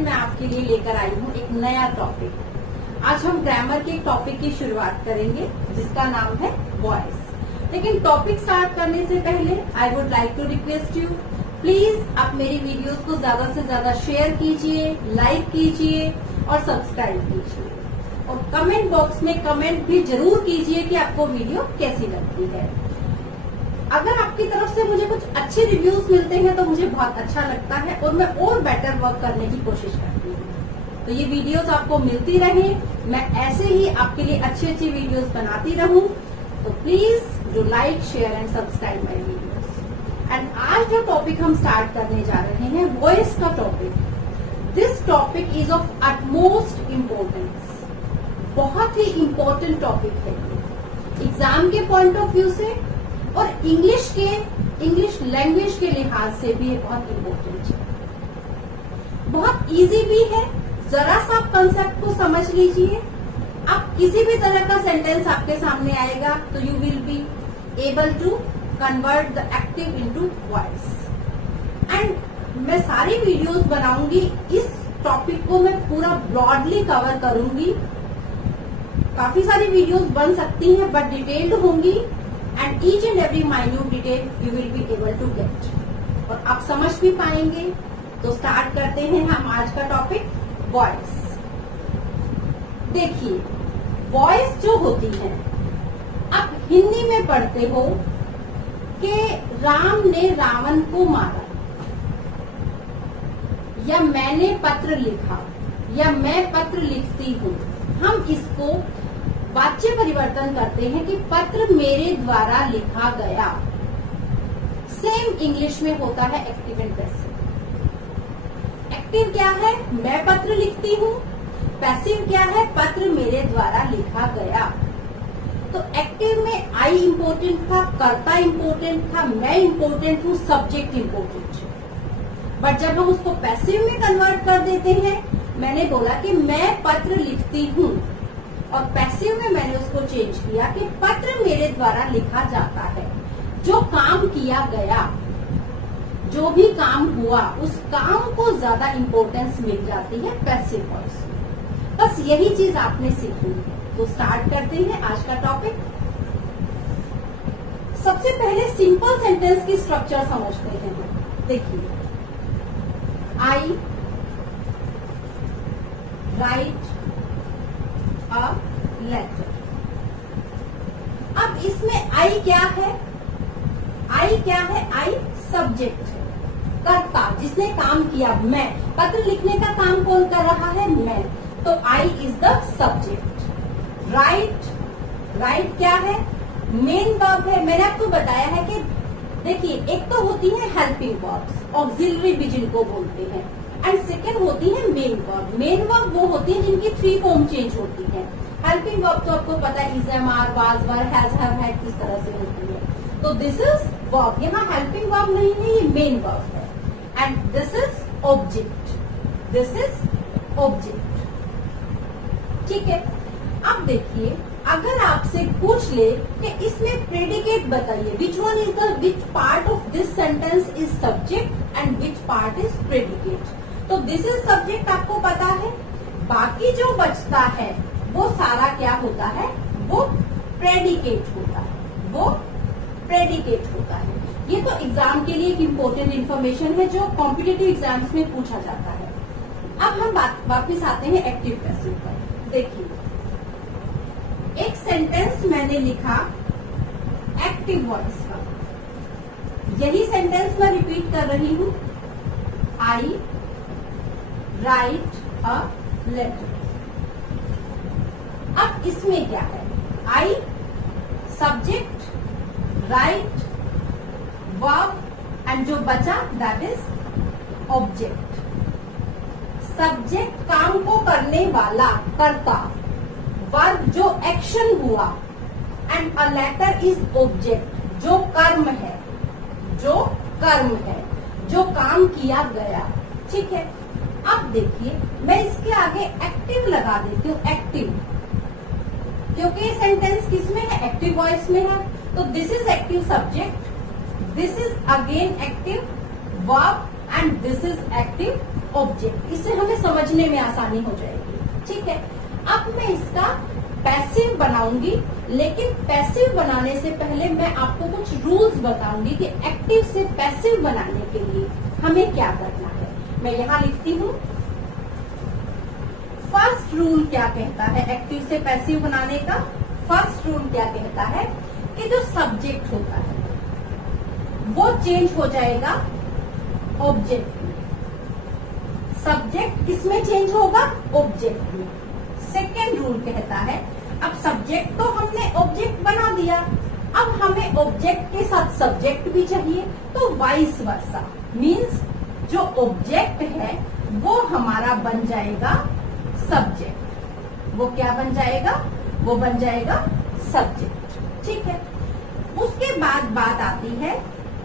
मैं आपके लिए लेकर आई हूँ एक नया टॉपिक। आज हम ग्रामर के एक टॉपिक की शुरुआत करेंगे जिसका नाम है वॉइस। लेकिन टॉपिक स्टार्ट करने से पहले I would like to request you, please आप मेरी वीडियोस को ज्यादा से ज्यादा शेयर कीजिए, लाइक कीजिए और सब्सक्राइब कीजिए। और कमेंट बॉक्स में कमेंट भी जरूर कीजिए कि आपको वीडियो कैसी लगती है। अगर आपकी तरफ से मुझे कुछ अच्छे रिव्यूज मिलते हैं तो मुझे बहुत अच्छा लगता है और मैं और बेटर वर्क करने की कोशिश करती हूँ। तो ये वीडियोस आपको मिलती रहे, मैं ऐसे ही आपके लिए अच्छी अच्छी वीडियोस बनाती रहूं। तो please do like, share and subscribe my videos. And आज जो टॉपिक हम स्टार्ट करने जा रहे हैं वॉइस का topic. This topic is of utmost importance. बहुत ही इम्पोर्टेंट टॉपिक है एग्जाम के पॉइंट ऑफ व्यू से और इंग्लिश लैंग्वेज के लिहाज से भी बहुत इम्पोर्टेंट है। बहुत इजी भी है, जरा सा आप कंसेप्ट को समझ लीजिए। आप किसी भी तरह का सेंटेंस आपके सामने आएगा तो you will be able to convert the active into voice. And मैं सारी वीडियोस बनाऊंगी, इस टॉपिक को मैं पूरा ब्रॉडली कवर करूंगी। काफी सारी वीडियोस बन सकती हैं बट डिटेल्ड होंगी and each and every minute detail you will be able to get और आप समझ भी पाएंगे। तो स्टार्ट करते हैं हम आज का टॉपिक वॉइस। देखिए, वॉइस जो होती है, आप हिंदी में पढ़ते हो कि राम ने रावण को मारा, या मैंने पत्र लिखा, या मैं पत्र लिखती हूँ। हम इसको वाच्य परिवर्तन करते हैं कि पत्र मेरे द्वारा लिखा गया। सेम इंग्लिश में होता है एक्टिव एंड पैसिव। एक्टिव क्या है? मैं पत्र लिखती हूँ। पैसिव क्या है? पत्र मेरे द्वारा लिखा गया। तो एक्टिव में आई इम्पोर्टेंट था, कर्ता इम्पोर्टेंट था, मैं इम्पोर्टेंट हूँ, सब्जेक्ट इम्पोर्टेंट है। बट जब हम उसको पैसिव में कन्वर्ट कर देते हैं, मैंने बोला कि मैं पत्र लिखती हूँ और पैसिव में मैंने उसको चेंज किया कि पत्र मेरे द्वारा लिखा जाता है। जो काम किया गया, जो भी काम हुआ, उस काम को ज्यादा इम्पोर्टेंस मिल जाती है पैसिव वॉइस में। बस यही चीज आपने सीखनी है। तो स्टार्ट करते हैं आज का टॉपिक। सबसे पहले सिंपल सेंटेंस की स्ट्रक्चर समझते हैं। देखिए, आई राइट अ लेटर। अब इसमें आई क्या है? आई क्या है? आई सब्जेक्ट है, कर्ता, जिसने काम किया। मैं, पत्र लिखने का काम कौन कर रहा है? मैं। तो I is the subject. Right क्या है? मेन वर्ब है। मैंने आपको बताया है कि देखिए, एक तो होती है हेल्पिंग वर्ब्स, ऑक्सिलरी भी जिनको बोलते हैं, एंड सेकेंड होती है मेन वर्ब। मेन वर्ब वो होती है जिनकी 3 फॉर्म चेंज होती है। हेल्पिंग वर्ब तो आपको पता है, is, am, are, was, were, has, have, had, किस तरह से होती है। तो दिस इज वर्ब। यहाँ हेल्पिंग वर्ब नहीं है, ये मेन वर्ब है। And this is object. This is object. ठीक है। अब देखिए, अगर आपसे पूछ ले कि इसमें प्रेडिकेट बताइए, which part of this sentence is subject and which part is predicate. तो दिस इज सब्जेक्ट आपको पता है, बाकी जो बचता है वो सारा क्या होता है? वो प्रेडिकेट होता है। वो प्रेडिकेट होता है। ये तो एग्जाम के लिए एक इम्पोर्टेंट इन्फॉर्मेशन है जो कॉम्पिटिटिव एग्जाम्स में पूछा जाता है। अब हम वापिस आते हैं एक्टिव पैसिव पर। देखिए, एक सेंटेंस मैंने लिखा एक्टिव वॉइस का, यही सेंटेंस मैं रिपीट कर रही हूं। आई राइट अ लेटर। अब इसमें क्या है? I subject, right verb and जो बचा दैट इज ऑब्जेक्ट। सब्जेक्ट काम को करने वाला, कर्ता, वर्ब जो एक्शन हुआ, and a letter is object जो कर्म है, जो कर्म है, जो काम किया गया। ठीक है। अब देखिए, मैं इसके आगे एक्टिव लगा देती हूँ, एक्टिव, क्योंकि ये सेंटेंस किसमें है? एक्टिव वॉइस में है। तो this is active subject, this is again active verb and this is active object. इससे हमें समझने में आसानी हो जाएगी। ठीक है, अब मैं इसका पैसिव बनाऊंगी, लेकिन पैसिव बनाने से पहले मैं आपको कुछ रूल्स बताऊंगी कि एक्टिव से पैसिव बनाने के लिए हमें क्या करना है। मैं यहाँ लिखती हूँ। फर्स्ट रूल क्या कहता है एक्टिव से पैसिव बनाने का? फर्स्ट रूल क्या कहता है कि जो सब्जेक्ट होता है वो चेंज हो जाएगा ऑब्जेक्ट में। सब्जेक्ट किसमें चेंज होगा? ऑब्जेक्ट में। सेकेंड रूल कहता है, अब सब्जेक्ट तो हमने ऑब्जेक्ट बना दिया, अब हमें ऑब्जेक्ट के साथ सब्जेक्ट भी चाहिए, तो वाइस वर्सा मीन्स जो ऑब्जेक्ट है वो हमारा बन जाएगा सब्जेक्ट। वो क्या बन जाएगा? वो बन जाएगा सब्जेक्ट। ठीक है, उसके बाद बात आती है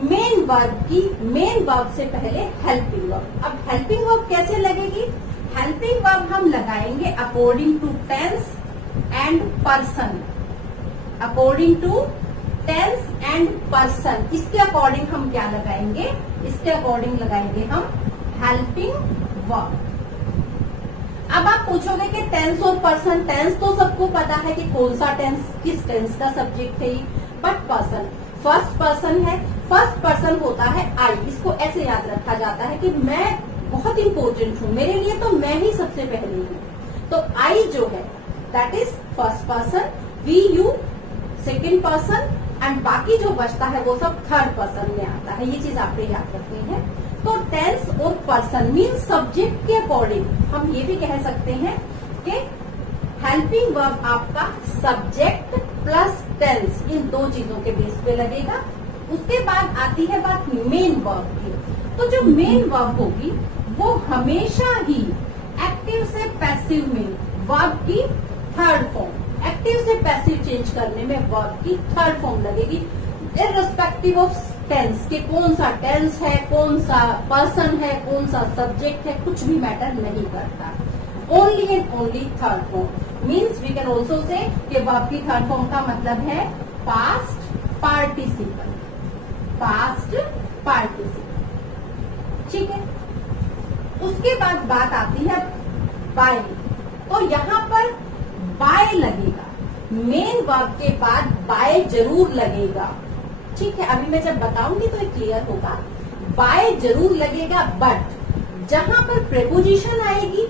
मेन वर्ब की। मेन वर्ब से पहले हेल्पिंग वर्ब। अब हेल्पिंग वर्ब कैसे लगेगी? हेल्पिंग वर्ब हम लगाएंगे according to tense and person. According to tense and person, इसके अकॉर्डिंग हम क्या लगाएंगे? इसके अकॉर्डिंग लगाएंगे हम हेल्पिंग वर्ब। अब आप पूछोगे कि टेंस और पर्सन, टेंस तो सबको पता है कि कौन सा टेंस, किस टेंस का सब्जेक्ट है, बट पर्सन फर्स्ट पर्सन है। फर्स्ट पर्सन होता है आई। इसको ऐसे याद रखा जाता है कि मैं बहुत इंपॉर्टेंट हूँ, मेरे लिए तो मैं ही सबसे पहले हूँ। तो आई जो है that is first person, we you second person, and बाकी जो बचता है वो सब थर्ड पर्सन में आता है। ये चीज आपने याद रखनी है। तो टेंस और पर्सन मीन्स सब्जेक्ट के अकॉर्डिंग हम ये भी कह सकते हैं कि हेल्पिंग वर्ब आपका सब्जेक्ट प्लस टेंस, इन दो चीजों के बेस पे लगेगा। उसके बाद आती है बात मेन वर्ब की। तो जो मेन वर्ब होगी वो हमेशा ही एक्टिव से पैसिव में वर्ब की थर्ड फॉर्म, एक्टिव से पैसिव चेंज करने में वर्ब की थर्ड फॉर्म लगेगी, इररिस्पेक्टिव ऑफ टेंस के कौन सा टेंस है, कौन सा पर्सन है, कौन सा सब्जेक्ट है, कुछ भी मैटर नहीं करता। Only and only third form means we can also say कि वर्ब की थर्ड फॉर्म का मतलब है पास्ट पार्टिसिपल। Past participle. ठीक है, उसके बाद बात आती है बाय। तो यहाँ पर बाय लगेगा, मेन वर्ब के बाद बाय जरूर लगेगा। ठीक है, अभी मैं जब बताऊंगी तो ये क्लियर होगा। बाय जरूर लगेगा, बट जहां पर प्रेपोजिशन आएगी,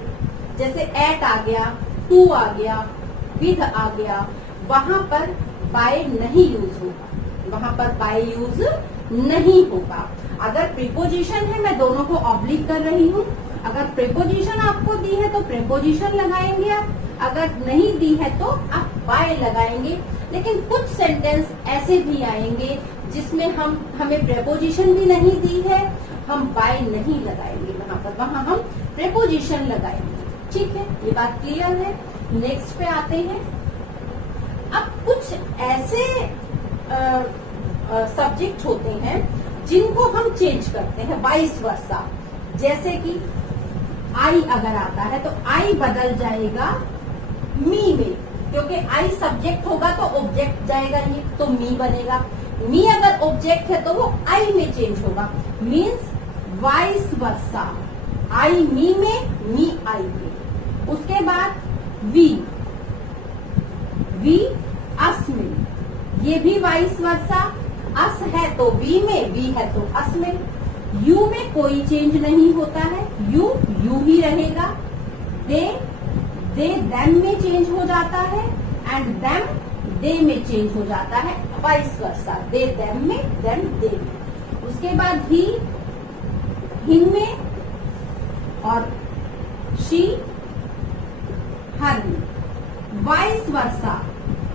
जैसे एट आ गया, टू आ गया, विद आ गया, वहां पर बाय नहीं यूज होगा। वहां पर बाय यूज नहीं होगा। अगर प्रीपोजिशन है, मैं दोनों को ऑब्लिक कर रही हूँ, अगर प्रीपोजिशन आपको दी है तो प्रीपोजिशन लगाएंगे आप, अगर नहीं दी है तो आप बाय लगाएंगे। लेकिन कुछ सेंटेंस ऐसे भी आएंगे जिसमें हमें प्रेपोजिशन भी नहीं दी है, हम बाय नहीं लगाएंगे वहां हम प्रेपोजिशन लगाएंगे। ठीक है, ये बात क्लियर है। नेक्स्ट पे आते हैं। अब कुछ ऐसे सब्जेक्ट होते हैं जिनको हम चेंज करते हैं वाइस वर्सा। जैसे कि आई अगर आता है तो आई बदल जाएगा मी में, क्योंकि आई सब्जेक्ट होगा तो ऑब्जेक्ट जाएगा ये, तो मी बनेगा। मी अगर ऑब्जेक्ट है तो वो आई में चेंज होगा, मीन्स वाइस वर्सा। आई मी में, मी आई में। उसके बाद वी अस में, ये भी वाइस वर्सा। अस है तो वी में, वी है तो अस में। यू में कोई चेंज नहीं होता है, यू ही रहेगा। दे देम में चेंज हो जाता है, एंड देम दे में चेंज हो जाता है, वाइस वर्सा। दे देम में, देम दे में। उसके बाद ही हिम में, और शी हर में। वाइस वर्सा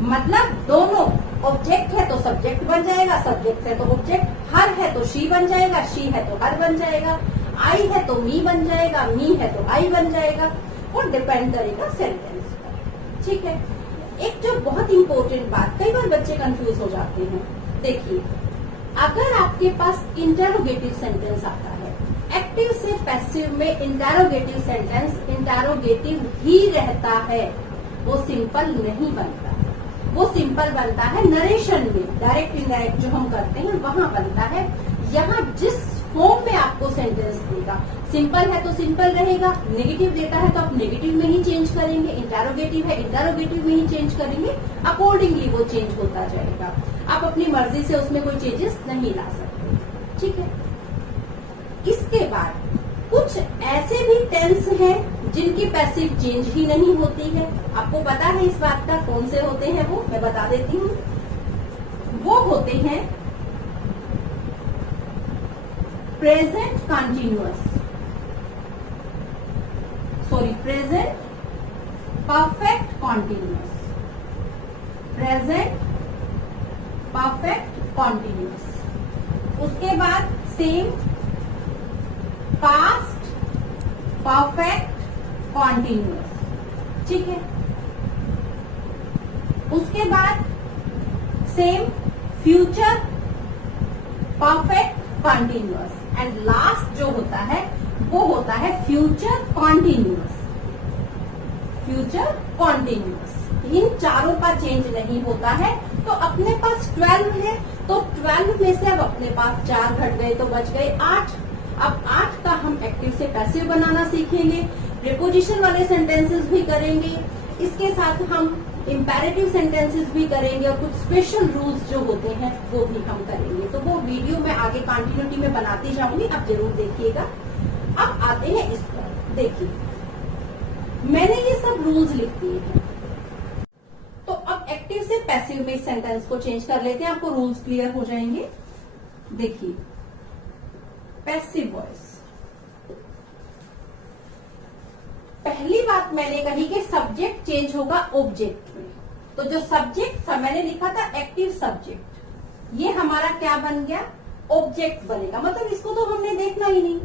मतलब दोनों, ऑब्जेक्ट है तो सब्जेक्ट बन जाएगा, सब्जेक्ट है तो ऑब्जेक्ट, हर है तो शी बन जाएगा, शी है तो हर बन जाएगा, आई है तो मी बन जाएगा, मी है तो आई बन जाएगा, और डिपेंड करेगा सेंटेंस पर। ठीक है, एक जो बहुत इंपॉर्टेंट बात, कई बार बच्चे कंफ्यूज हो जाते हैं। देखिए, अगर आपके पास इंटेरोगेटिव सेंटेंस आता है, एक्टिव से पैसिव में इंटेरोगेटिव सेंटेंस इंटेरोगेटिव ही रहता है, वो सिंपल नहीं बनता। वो सिंपल बनता है नरेशन में, डायरेक्ट इनडायरेक्ट जो हम करते हैं वहां बनता है। यहाँ जिस फॉर्म में आपको सेंटेंस देगा। सिंपल है तो सिंपल रहेगा, नेगेटिव देता है तो आप नेगेटिव में ही चेंज करेंगे, इंटरोगेटिव है इंटरोगेटिव में ही चेंज करेंगे, अकॉर्डिंगली वो चेंज होता जाएगा। आप अपनी मर्जी से उसमें कोई चेंजेस नहीं ला सकते, ठीक है। इसके बाद कुछ ऐसे भी टेंस हैं जिनकी पैसिव चेंज ही नहीं होती है। आपको पता है इस बात का, कौन से होते हैं वो मैं बता देती हूँ। वो होते हैं present continuous, present perfect continuous, present perfect continuous. उसके बाद सेम पास्ट परफेक्ट कॉन्टिन्यूअस, ठीक है। उसके बाद same future perfect continuous and last जो होता है वो होता है फ्यूचर कॉन्टिन्यूअस, फ्यूचर कॉन्टिन्यूअस। इन चारों का चेंज नहीं होता है। तो अपने पास 12 है, तो 12 में से अब अपने पास 4 घट गए तो बच गए 8। अब 8 का हम एक्टिव से पैसिव बनाना सीखेंगे, प्रीपोजिशन वाले सेंटेंसेस भी करेंगे, इसके साथ हम इंपेरेटिव सेंटेंसेस भी करेंगे और कुछ स्पेशल रूल्स जो होते हैं वो भी हम करेंगे। तो वो वीडियो मैं आगे कंटिन्यूटी में बनाती जाऊंगी, आप जरूर देखिएगा। अब आते हैं इस पर, देखिए मैंने ये सब रूल्स लिख दिए हैं। तो अब एक्टिव से पैसिव में इस सेंटेंस को चेंज कर लेते हैं, आपको रूल्स क्लियर हो जाएंगे। देखिए पैसिव वॉइस, पहली बात मैंने कही कि सब्जेक्ट चेंज होगा ऑब्जेक्ट में। तो जो सब्जेक्ट था मैंने लिखा था एक्टिव सब्जेक्ट, ये हमारा क्या बन गया, ऑब्जेक्ट बनेगा, मतलब इसको तो हमने देखना ही नहीं।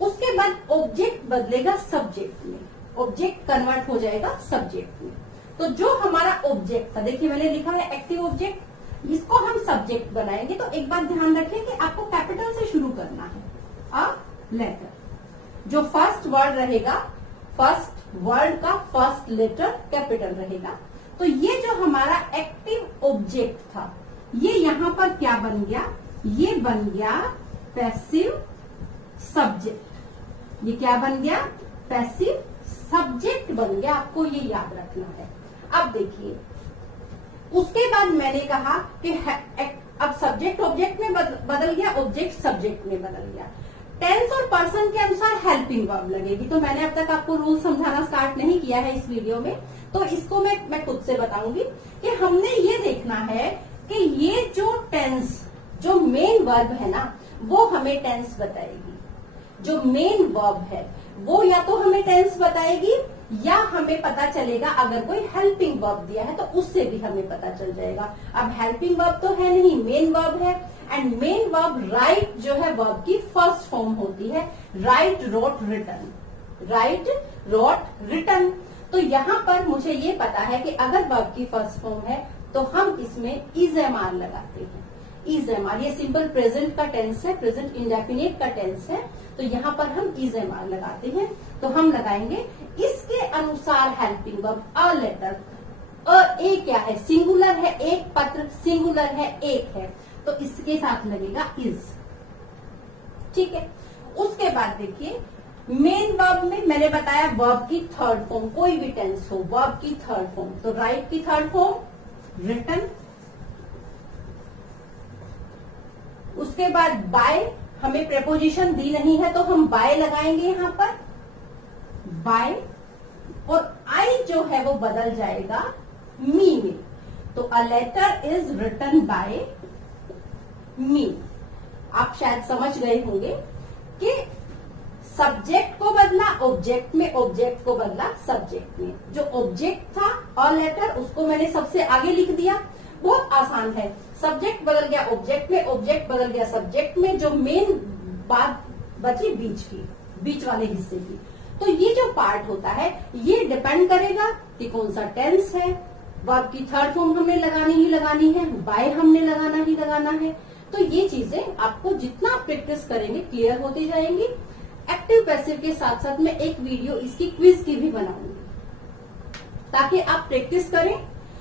उसके बाद ऑब्जेक्ट बदलेगा सब्जेक्ट में, ऑब्जेक्ट कन्वर्ट हो जाएगा सब्जेक्ट में। तो जो हमारा ऑब्जेक्ट था, देखिए मैंने लिखा है एक्टिव ऑब्जेक्ट, इसको हम सब्जेक्ट बनाएंगे। तो एक बात ध्यान रखें कि आपको कैपिटल से शुरू करना है, अ लेटर। जो फर्स्ट वर्ड रहेगा, फर्स्ट वर्ड का फर्स्ट लेटर कैपिटल रहेगा। तो ये जो हमारा एक्टिव ऑब्जेक्ट था, ये यहां पर क्या बन गया, ये बन गया पैसिव सब्जेक्ट। ये क्या बन गया, पैसिव सब्जेक्ट बन गया, आपको ये याद रखना है। अब देखिए उसके बाद मैंने कहा कि अब सब्जेक्ट ऑब्जेक्ट में बदल गया, ऑब्जेक्ट सब्जेक्ट में बदल गया। टेंस और पर्सन के अनुसार हेल्पिंग वर्ब लगेगी। तो मैंने अब तक आपको रूल समझाना स्टार्ट नहीं किया है इस वीडियो में, तो इसको मैं खुद से बताऊंगी कि हमने ये देखना है कि ये जो टेंस, जो मेन वर्ब है ना, वो हमें टेंस बताएगी। जो मेन वर्ब है वो या तो हमें टेंस बताएगी या हमें पता चलेगा अगर कोई हेल्पिंग वर्ब दिया है तो उससे भी हमें पता चल जाएगा। अब हेल्पिंग वर्ब तो है नहीं, मेन वर्ब है। एंड मेन वर्ब राइट जो है वर्ब की फर्स्ट फॉर्म होती है, write wrote written, write wrote written. तो यहाँ पर मुझे ये पता है कि अगर वर्ब की फर्स्ट फॉर्म है तो हम इसमें इज़एमआर लगाते हैं। इज़एमआर ये सिंपल प्रेजेंट का टेंस है, प्रेजेंट इंडेफिनिट का टेंस है, तो यहाँ पर हम इज़एमआर लगाते हैं। तो हम लगाएंगे इसके अनुसार हेल्पिंग वर्ब, अ लेटर, ए क्या है, सिंगुलर है, एक पत्र सिंगुलर है, एक है, तो इसके साथ लगेगा इज, ठीक है। उसके बाद देखिए मेन वर्ब में मैंने बताया वर्ब की थर्ड फॉर्म, कोई भी टेंस हो, वर्ब की थर्ड फॉर्म, तो राइट की थर्ड फॉर्म रिटन। उसके बाद बाय, हमें प्रेपोजिशन दी नहीं है तो हम बाय लगाएंगे यहां पर, बाय, और आई जो है वो बदल जाएगा मी में। तो a letter is written by me. आप शायद समझ गए होंगे कि सब्जेक्ट को बदला ऑब्जेक्ट में, ऑब्जेक्ट को बदला सब्जेक्ट में। जो ऑब्जेक्ट था अ लेटर, उसको मैंने सबसे आगे लिख दिया, बहुत आसान है। सब्जेक्ट बदल गया ऑब्जेक्ट में, ऑब्जेक्ट बदल गया सब्जेक्ट में, जो मेन बात बची बीच की, बीच वाले हिस्से की। तो ये जो पार्ट होता है ये डिपेंड करेगा कि कौन सा टेंस है। वर्ब की थर्ड फॉर्म हमने लगानी ही लगानी है, बाय हमने लगाना ही लगाना है। तो ये चीजें आपको जितना प्रैक्टिस करेंगे क्लियर होती जाएंगी। एक्टिव पैसिव के साथ साथ मैं एक वीडियो इसकी क्विज की भी बनाऊंगी ताकि आप प्रैक्टिस करें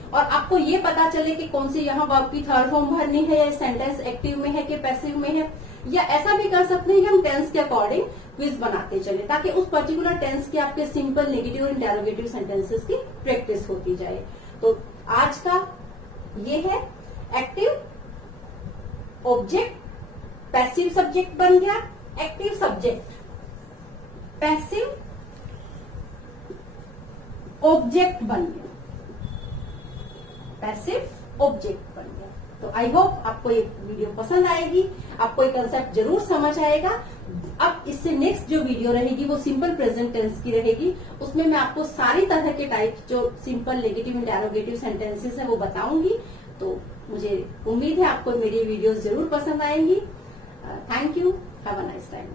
और आपको ये पता चले कि कौन सी यहाँ वर्ब की थर्ड फॉर्म भरनी है, या सेंटेंस एक्टिव में है कि पैसिव में है। या ऐसा भी कर सकते हैं कि हम टेंस के अकॉर्डिंग क्विज बनाते चले, ताकि उस पर्टिकुलर टेंस के आपके सिंपल, नेगेटिव और इंटेरोगेटिव सेंटेंसेस की प्रैक्टिस होती जाए। तो आज का ये है एक्टिव ऑब्जेक्ट, पैसिव सब्जेक्ट बन गया, एक्टिव सब्जेक्ट, पैसिव ऑब्जेक्ट बन गया, पैसिव ऑब्जेक्ट बन गया। तो आई होप आपको ये वीडियो पसंद आएगी, आपको ये कंसेप्ट जरूर समझ आएगा। अब इससे नेक्स्ट जो वीडियो रहेगी वो सिंपल प्रेजेंट टेंस की रहेगी। उसमें मैं आपको सारी तरह के टाइप जो सिंपल, नेगेटिव, इंटेरोगेटिव सेंटेंसेस है वो बताऊंगी। तो मुझे उम्मीद है आपको मेरी वीडियोस जरूर पसंद आएंगी। Thank you, have a nice time.